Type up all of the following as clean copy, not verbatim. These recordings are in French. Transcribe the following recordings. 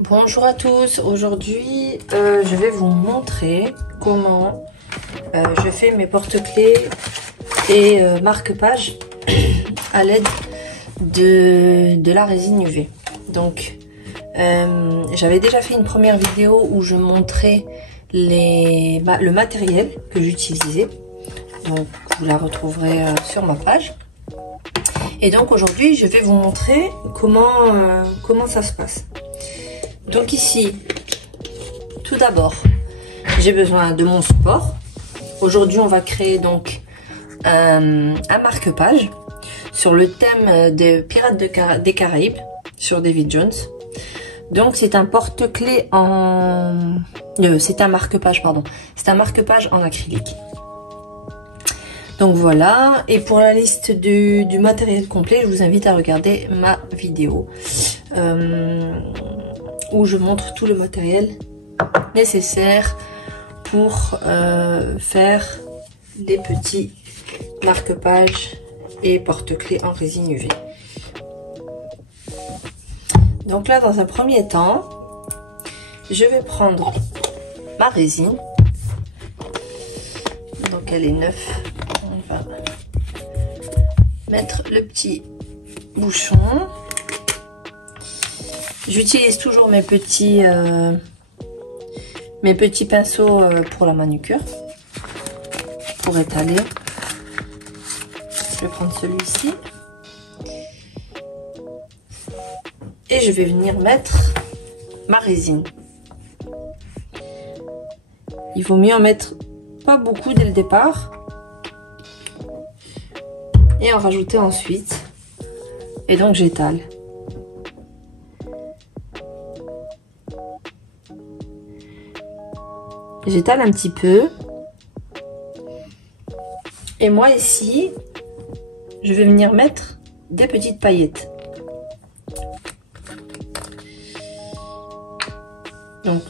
Bonjour à tous, aujourd'hui je vais vous montrer comment je fais mes porte-clés et marque-pages à l'aide de la résine UV. Donc j'avais déjà fait une première vidéo où je montrais le matériel que j'utilisais, donc vous la retrouverez sur ma page. Et donc aujourd'hui je vais vous montrer comment ça se passe. Donc ici, tout d'abord, j'ai besoin de mon support. Aujourd'hui, on va créer donc un marque-page sur le thème des Pirates des Caraïbes sur David Jones. Donc c'est un porte-clés en... c'est un marque-page, pardon. C'est un marque-page en acrylique. Donc voilà, et pour la liste du matériel complet, je vous invite à regarder ma vidéo. Où je montre tout le matériel nécessaire pour faire les petits marque-pages et porte-clés en résine UV. Donc là, dans un premier temps, je vais prendre ma résine. Donc elle est neuve. On va mettre le petit bouchon. J'utilise toujours mes petits pinceaux pour la manucure, pour étaler. Je vais prendre celui-ci. Et je vais venir mettre ma résine. Il vaut mieux en mettre pas beaucoup dès le départ. Et en rajouter ensuite. Et donc j'étale. J'étale un petit peu. Et moi ici, je vais venir mettre des petites paillettes. Donc,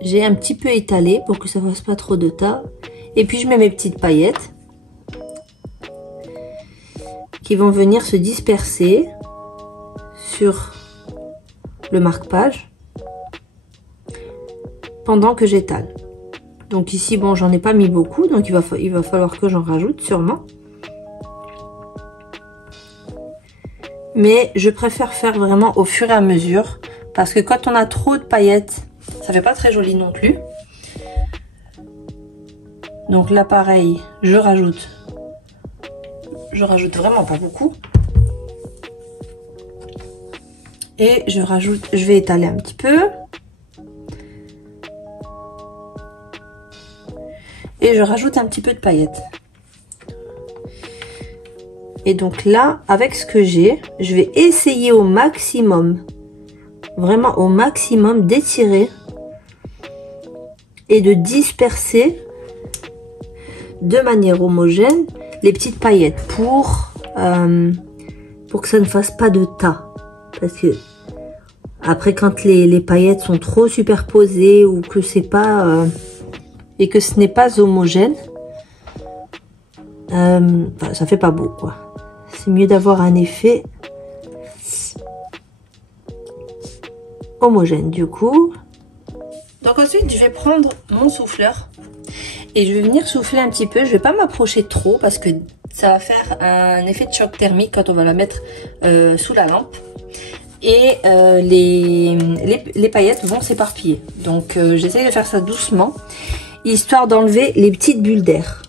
j'ai un petit peu étalé pour que ça ne fasse pas trop de tas. Et puis je mets mes petites paillettes qui vont venir se disperser sur le marque-page pendant que j'étale. Donc ici, bon, j'en ai pas mis beaucoup, donc il va falloir que j'en rajoute sûrement. Mais je préfère faire vraiment au fur et à mesure, parce que quand on a trop de paillettes, ça fait pas très joli non plus. Donc là, pareil, je rajoute vraiment pas beaucoup. Et je vais étaler un petit peu. Et je rajoute un petit peu de paillettes. Et donc là, avec ce que j'ai, je vais essayer au maximum, vraiment au maximum, d'étirer et de disperser de manière homogène les petites paillettes pour que ça ne fasse pas de tas. Parce que après, quand les paillettes sont trop superposées ou que c'est pas... et que ce n'est pas homogène, ça fait pas beau, quoi. C'est mieux d'avoir un effet homogène, du coup. Donc ensuite, je vais prendre mon souffleur et je vais venir souffler un petit peu. Je vais pas m'approcher trop parce que ça va faire un effet de choc thermique quand on va la mettre sous la lampe. Et les paillettes vont s'éparpiller. Donc j'essaye de faire ça doucement, histoire d'enlever les petites bulles d'air.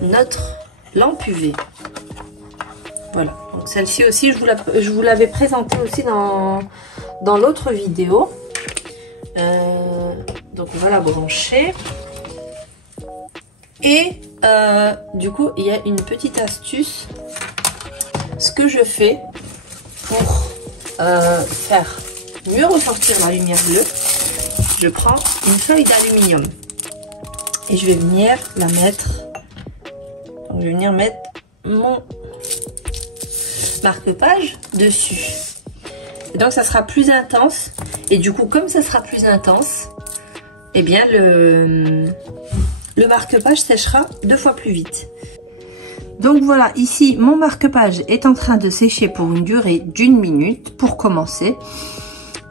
Notre lampe UV. Voilà. Donc celle-ci aussi, je vous l'avais présentée aussi dans l'autre vidéo. Donc on va la brancher. Et du coup, il y a une petite astuce. Ce que je fais pour faire mieux ressortir la lumière bleue, je prends une feuille d'aluminium et je vais venir la mettre. Donc je vais venir mettre mon marque-page dessus. Et donc ça sera plus intense. Et du coup, comme ça sera plus intense, eh bien le marque-page séchera 2 fois plus vite. Donc voilà, ici mon marque-page est en train de sécher pour une durée d'1 minute pour commencer.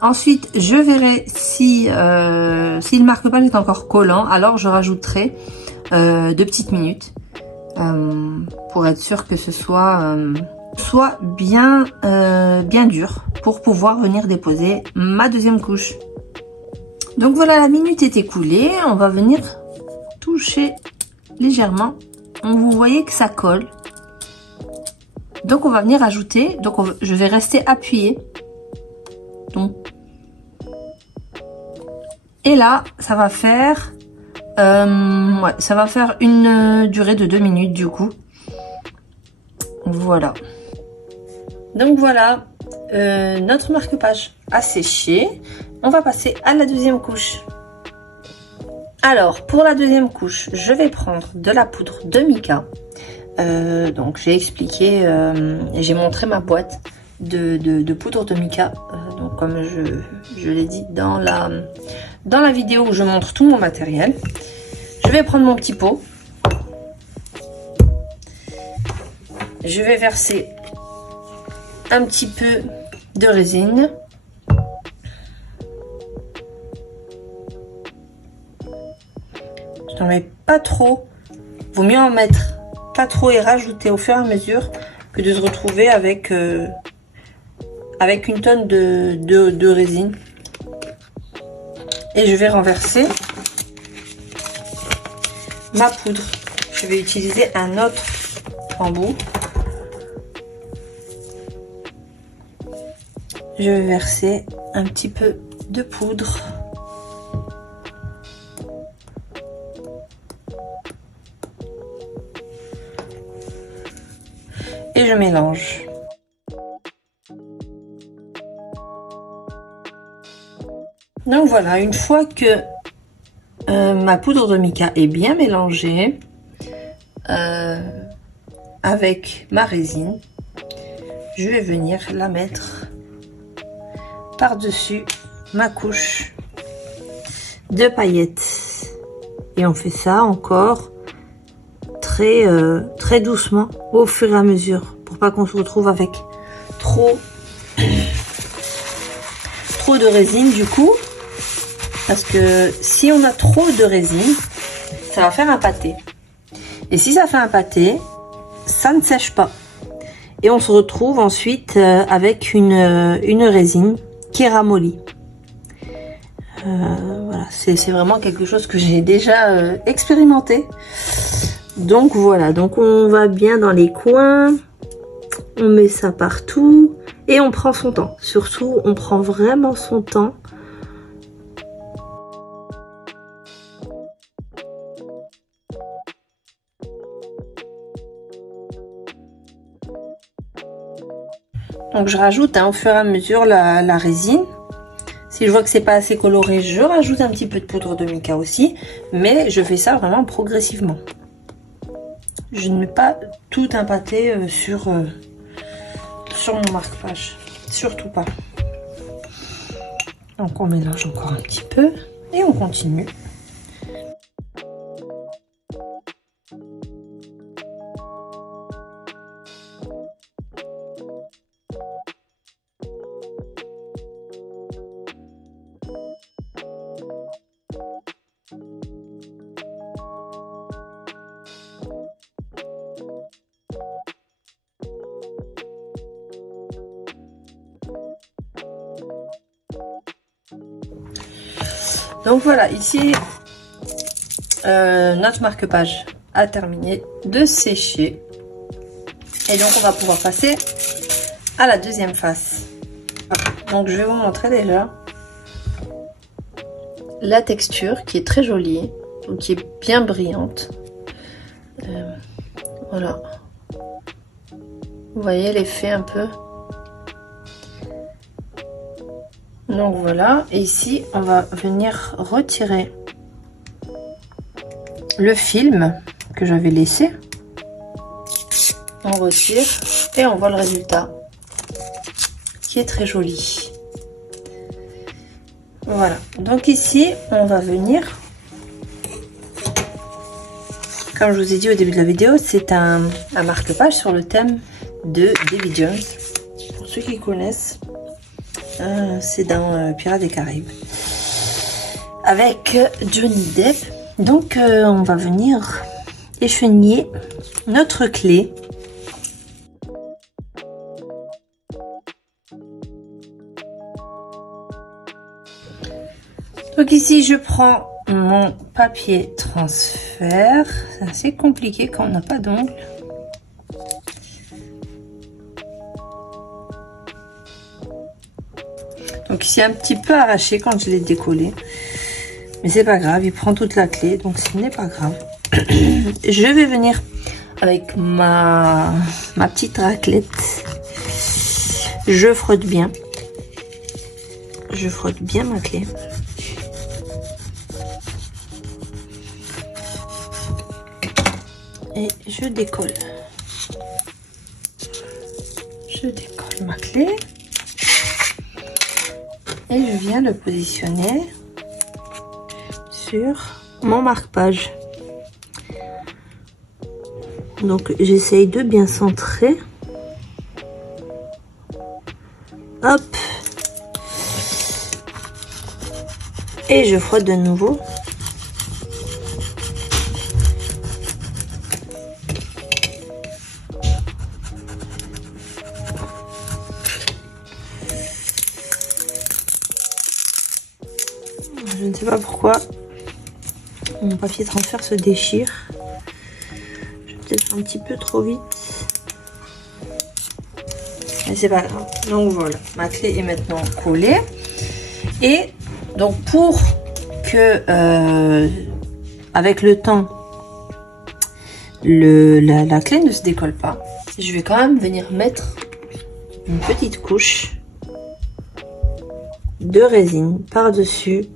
Ensuite, je verrai si le marque-page est encore collant, alors je rajouterai 2 petites minutes pour être sûr que ce soit bien dur pour pouvoir venir déposer ma deuxième couche. Donc voilà, la minute est écoulée, on va venir toucher légèrement. Vous voyez que ça colle. Donc on va venir ajouter, donc je vais rester appuyée. Donc, et là, ça va faire une durée de 2 minutes du coup. Voilà. Donc voilà, notre marque-page a séché. On va passer à la deuxième couche. Alors, pour la deuxième couche, je vais prendre de la poudre de mica. Donc, j'ai expliqué, j'ai montré ma boîte de poudre de mica. Donc, comme je l'ai dit dans la vidéo où je montre tout mon matériel. Je vais prendre mon petit pot. Je vais verser un petit peu de résine. Je n'en mets pas trop. Vaut mieux en mettre pas trop et rajouter au fur et à mesure que de se retrouver avec une tonne de résine. Et je vais renverser ma poudre. Je vais utiliser un autre embout. Je vais verser un petit peu de poudre. Et je mélange. Donc voilà, une fois que ma poudre de mica est bien mélangée avec ma résine, je vais venir la mettre par-dessus ma couche de paillettes. Et on fait ça encore très doucement au fur et à mesure pour pas qu'on se retrouve avec trop de résine du coup, parce que si on a trop de résine, ça va faire un pâté, et si ça fait un pâté, ça ne sèche pas et on se retrouve ensuite avec une résine qui ramollit. Voilà, c'est vraiment quelque chose que j'ai déjà expérimenté. Donc voilà, donc on va bien dans les coins, on met ça partout et on prend son temps. Surtout, on prend vraiment son temps. Donc je rajoute au fur et à mesure la résine. Si je vois que c'est pas assez coloré, je rajoute un petit peu de poudre de mica aussi, mais je fais ça vraiment progressivement. Je ne mets pas tout un pâté sur mon marque-page, surtout pas. Donc on mélange encore un petit peu et on continue. Donc voilà, ici notre marque-page a terminé de sécher. Et donc on va pouvoir passer à la deuxième face. Donc je vais vous montrer déjà la texture qui est très jolie, donc qui est bien brillante. Voilà. Vous voyez l'effet un peu. Donc voilà, et ici on va venir retirer le film que j'avais laissé. On retire et on voit le résultat qui est très joli. Voilà, donc ici on va venir Comme je vous ai dit au début de la vidéo, c'est un marque-page sur le thème de Davy Jones. Pour ceux qui connaissent, c'est dans Pirates des Caraïbes. Avec Johnny Depp. Donc on va venir écheniller notre clé. Donc ici je prends mon papier transfert. C'est assez compliqué quand on n'a pas d'ongles. Donc ici un petit peu arraché quand je l'ai décollé. Mais c'est pas grave, il prend toute la clé, donc ce n'est pas grave. Je vais venir avec ma petite raclette. Je frotte bien. Je frotte bien ma clé. Et je décolle. Je décolle ma clé. Et je viens le positionner sur mon marque-page. Donc j'essaye de bien centrer. Hop. Et je frotte de nouveau. Je ne sais pas pourquoi mon papier transfert se déchire. Je vais peut-être un petit peu trop vite. Mais c'est pas grave. Donc voilà, ma clé est maintenant collée. Et donc pour que avec le temps la clé ne se décolle pas, je vais quand même venir mettre une petite couche de résine par-dessus.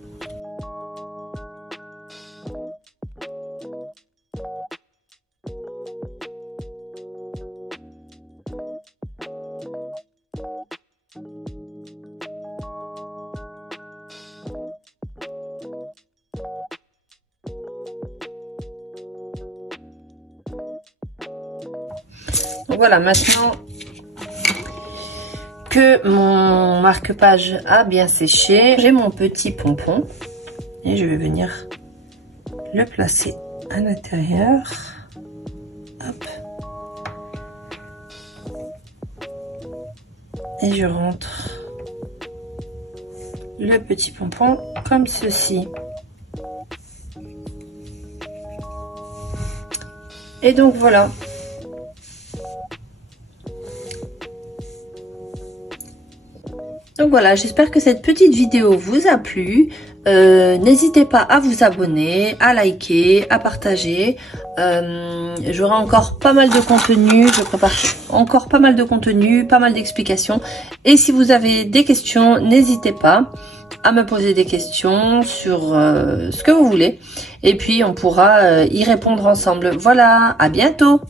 Donc voilà, maintenant que mon marque-page a bien séché, j'ai mon petit pompon et je vais venir le placer à l'intérieur. Hop. Et je rentre le petit pompon comme ceci. Et donc voilà. Donc voilà, j'espère que cette petite vidéo vous a plu. N'hésitez pas à vous abonner, à liker, à partager. J'aurai encore pas mal de contenu, je prépare encore pas mal de contenu, pas mal d'explications. Et si vous avez des questions, n'hésitez pas à me poser des questions sur ce que vous voulez. Et puis on pourra y répondre ensemble. Voilà, à bientôt!